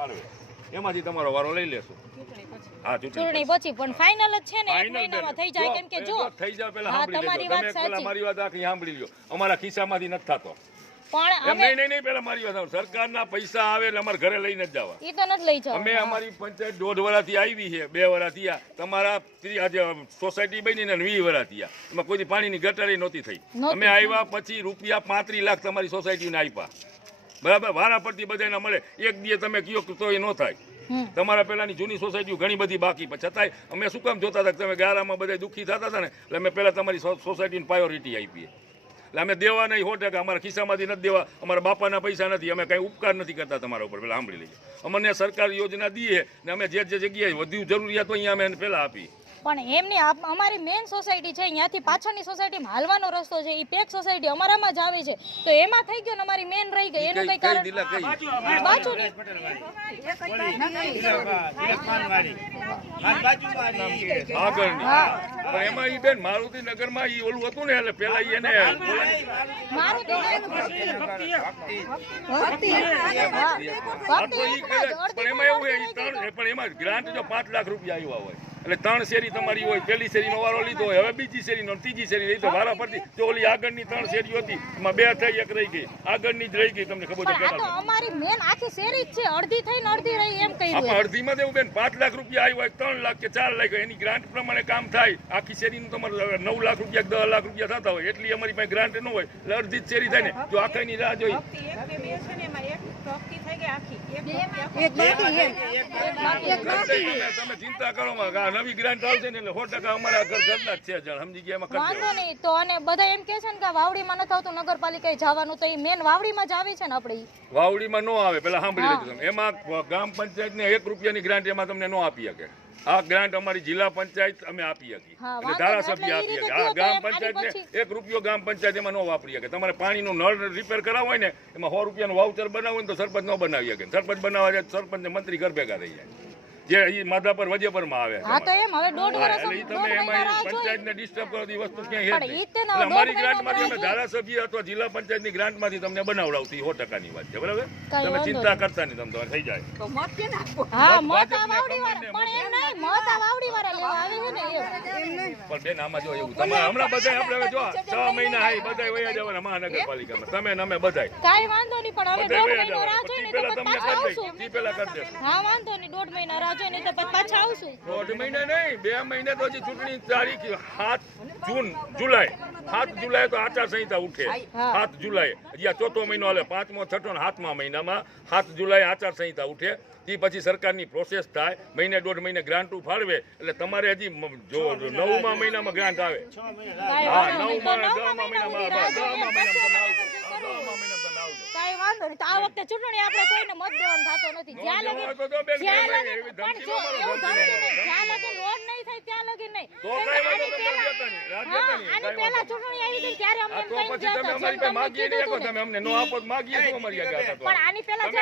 ફાળવે એમાંથી તમારો વારો લઈ લેશું. હા, ચૂંટણી પછી પણ ફાઇનલ જ છે ને, 1 મહિનામાં થઈ જાય. કેમ કે જો થઈ જાય પેલા સાંભળી લેજો તમે, પેલા મારી વાત આખી સાંભળી લ્યો. અમારા ખિસ્સામાંથી નથી થતો પણ નહીં પેલા મારી વાત, સરકારના પૈસા આવે એટલે અમારે ઘરે લઈને જ જવા. ઈ તો નથી લઈ જવા. અમે અમારી પંચાયત 1.5 વર્ષથી આવી છે, 2 વર્ષ થયા. તમારા આજે સોસાયટી બની ને 20 વર્ષ થયા, એમાં કોઈ પાણીની ગટરે નહોતી થઈ. અમે આવ્યા પછી રૂપિયા 35 લાખ તમારી સોસાયટીને આપ્યા, બરાબર. વારા પરથી બધાને મળે. એક દી તમે કયો તો એ ન થાય. તમારા પેલાની જૂની સોસાયટીઓ ઘણી બધી બાકી, છતાંય અમે શું કામ જોતા હતા કે તમે ગારામાં બધા દુઃખી થતા હતા ને, એટલે અમે પહેલા તમારી સોસાયટીને પ્રાયોરિટી આપીએ. એટલે અમે દેવા નહીં 100%, અમારા ખિસ્સામાંથી નથી દેવા, અમારા બાપાના પૈસા નથી, અમે કાંઈ ઉપકાર નથી કરતા તમારા ઉપર. પેલા સાંભળી લઈએ, અમને સરકાર યોજના દઈએ ને અમે જે જગ્યાએ વધુ જરૂરિયાત હોય અહીંયા અમે પહેલા આપી. પણ એમની અમારી મેઇન સોસાયટી છે, અહીંયાથી પાછળની સોસાયટીમાં હાલવાનો રસ્તો છે, એ પેક સોસાયટી અમારામાં જ આવે છે, તો એમાં થઈ ગયો ને અમારી મેઇન રહી ગઈ. એનું કઈ કારણ બાજુ પણ એમાં ઈ બેન મારુતિનગરમાં ઈ ઓલું હતું ને, એટલે પેલા એને પણ એમાં એવું પણ એમાં ગ્રાન્ટ જો 5 લાખ રૂપિયા આવ્યા હોય એટલે 3 શેરી તમારી હોય, પહેલી શેરીનો વારો લીધો હોય, હવે બીજી શેરીનો, ત્રીજી શેરી રહી તો વારા પરથી જો ઓલી આગળની 3 શેરીઓ હતી એમાં 2 થઈ, 1 રહી ગઈ, આગળની જ રહી ગઈ. તમને ખબર છે તો અમારી મેન આખી શેરી જ છે, અડધી થઈને અડધી રહી એમ કહી આપણે અડધીમાં દેવું બેન. 5 લાખ રૂપિયા આવ્યો હોય, 3 લાખ કે 4 લાખ, એની ગ્રાન્ટ પ્રમાણે કામ થાય. આખી શેરીનું તમારે 9 લાખ રૂપિયા 10 લાખ રૂપિયા થતા હોય, એટલી અમારી પાસે ગ્રાન્ટ ન હોય એટલે અડધી જ શેરી થાય ને. જો આખાની રાહ જોઈ તમે ચિંતા કરો, નવી ગ્રાન્ટ આવશે ને એટલે 100% અમારા ઘરના જ છે, સમજી ગયા. એમાં વાંધો નહીં. તો અને બધા એમ કે છે ને કે વાવડીમાં નથી આવતું નગરપાલિકાએ જવાનું, તો એ મેન વાવડીમાં જ આવે છે ને. આપણે વાવડીમાં નો આવે, પેલા સાંભળી લેજો તમે. એમાં ગ્રામ પંચાયતને 1 રૂપિયાની ગ્રાન્ટ એમાં તમને ન આપી શકે. આ ગ્રાન્ટ અમારી જિલ્લા પંચાયત અમે આપી હતી, એટલે ધારાસભ્ય આપી હતી. આ ગ્રામ પંચાયતને 1 રૂપિયો ગ્રામ પંચાયત એમાં ન વાપરી શકે. તમારે પાણીનું નળ રિપેર કરાવવું હોય ને એમાં 100 રૂપિયાનું વાઉચર બનાવવું હોય તો સરપંચ ન બનાવી શકે. સરપંચ બનાવવા જાય સરપંચ ને મંત્રી ઘર ભેગા થઈ જાય, જે ઈ માધાપર વજેપરમાં આવે. હા તો એમ હવે 1.5 વર્ષ તમે એમાં પંચાયતને ડિસ્ટર્બ કરો, એ વસ્તુ ક્યાંય હે નહીં. અમારી ગ્રાન્ટમાંથી અમે ધારાસભ્ય અથવા જિલ્લા પંચાયતની ગ્રાન્ટમાંથી તમને બનાવડાવતી 100%ની વાત છે, બરાબર. તમે ચિંતા કરતા નહીં, તમે તમારે થઈ જાય. હા, મત આ વાવડીવાળા પણ એમ નહીં, મત આ વાવડીવાળા લેવા આવે છે ને એમ. પણ બેન આમાં જો એવું તમારે હમણાં બધા આપણે જો 6 મહિના હાઈ બધા વયા જવાના મહાનગરપાલિકામાં, તમે ને અમે બધા. કાઈ વાંધો નહીં, પણ હવે 1.5 મહિનો રાહ જોઈને તો પાછા આવશું. તી પેલા કરી દેશું. હા વાંધો નહીં, 1.5 મહિના રાહ જોઈને તો પાછા આવશું. 1.5 મહિના નહીં, 2 મહિને તો હજી ચૂંટણી તારીખ 7 જુલાઈ. 7 જુલાઈ તો આચારસંહિતા ઉઠે. 7 જુલાઈ હજી આ 4થો મહિનો હાલે, 5મો 6ઠો ને 7મા મહિનામાં 7 જુલાઈ આચારસંહિતા ઉઠે. તે પછી સરકારની પ્રોસેસ થાય, મહિને 1.5 મહિને ગ્રાન્ટ ફાળવે એટલે તમારે હજી જો 9મા મહિનામાં ગ્રાન્ટ આવે. હા, 10મા મહિનામાં કાઈ વાંધો નહીં. આ વખતે ચૂંટણી આપણે કોઈને મત દેવાનું થતો નથી. જ્યાં લગી જ્યાં લગી પણ જો એવું ધમકી નહીં, જ્યાં લગી રોડ નહીં થાય ત્યાં લગી નહીં. આની પહેલા ચૂંટણી આવી હતી ત્યારે અમને કઈ જતા તમે અમારી પાસે માંગીએ નહીં શકો, તમે અમને નો આપો માંગીએ શું અમારી આગળ. પણ આની પહેલા જે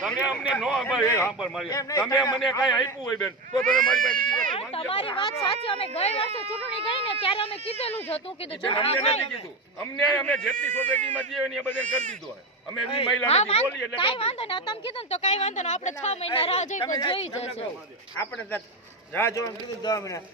તમે અમને નો સાંભળ મારી, તમે મને કઈ આપ્યું હોય બેન તો તમે મારી પાસે બીજી વસ્તુ માંગી. તમારી વાત સાચી. અમે ગઈ વર્ષે ચૂંટણી ગઈ ને ત્યારે અમે કીધેલું જ હતું, કીધું અમને નથી કીધું. અમને અમે જેટલી સોસાયટીમાં જઈએ ને એ બધાને કરી દીધું. અમે એવી મહિલા નથી બોલી એટલે કાઈ વાંધો નહીં. તમે કીધું તો કાઈ વાંધો નહીં, આપણે 6 મહિના રાહ જોઈ જશે. આપણે રાહ જોવાનું કીધું 10 મહિના.